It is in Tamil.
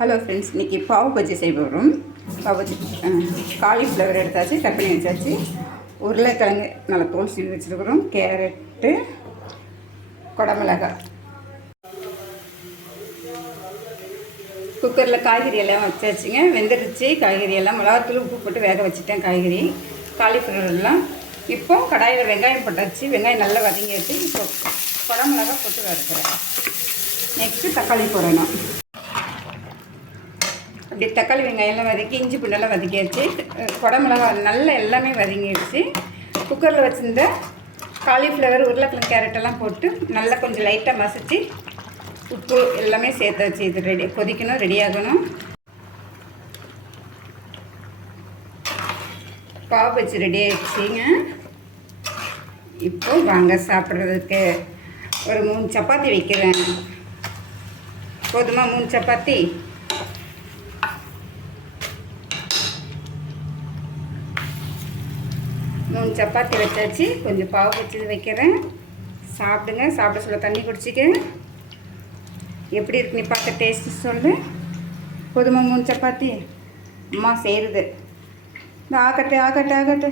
ஹலோ ஃப்ரெண்ட்ஸ், இன்றைக்கி பாவு பஜ்ஜி செய்ய போகிறோம். பாவு பஜ்ஜி காலிஃப்ளவர் எடுத்தாச்சு, கட் பண்ணி வச்சாச்சு. உருளைக்கிழங்கு நல்லா தோல் சீவி வச்சுருக்குறோம். கேரட்டு, குடமிளகாய். குக்கரில் காய்கறி எல்லாம் வச்சாச்சுங்க. வெந்துடுச்சு காய்கறி எல்லாம். மிளகாத்தூள் உப்பு போட்டு வேக வச்சுட்டேன் காய்கறி காலிஃப்ளவர் எல்லாம். இப்போ கடாயில் வெங்காயம் போட்டாச்சு. வெங்காயம் நல்லா வதங்கிடுச்சு. இப்போ குடமிளகாய் போட்டு வறுக்கிறேன். நெக்ஸ்ட்டு தக்காளி போடணும். அப்படி தக்காளி வெங்காயம்லாம் வதக்கி இஞ்சி பூண்டெல்லாம் வதக்கியாச்சு. குடமிளகாய் நல்லா எல்லாமே வதங்கிடுச்சு. குக்கரில் வச்சுருந்த காலிஃப்ளவர், உருளைக்கிழங்கு, கேரட்டெல்லாம் போட்டு நல்லா கொஞ்சம் லைட்டாக மசிச்சு உப்பு எல்லாமே சேர்த்தாச்சு. இது ரெடி கொதிக்கணும், ரெடியாகணும். பாவு பஜ்ஜி ரெடி ஆகிடுச்சிங்க. இப்போ வாங்க சாப்பிட்றதுக்கு. ஒரு 3 சப்பாத்தி வைக்கிறேன். போதுமா 3 சப்பாத்தி? மூணு சப்பாத்தி வச்சாச்சு. கொஞ்சம் பாவு வச்சு வைக்கிறேன். சாப்பிடுங்க. சாப்பிட சொல்ல தண்ணி குடிச்சிக்க. எப்படி இருக்கு நீ பார்க்க டேஸ்ட்டு சொல்லு. போதுமா 3 சப்பாத்தி? அம்மா செய்கிறது. இந்த ஆகட்டு ஆகட்டு ஆகட்டு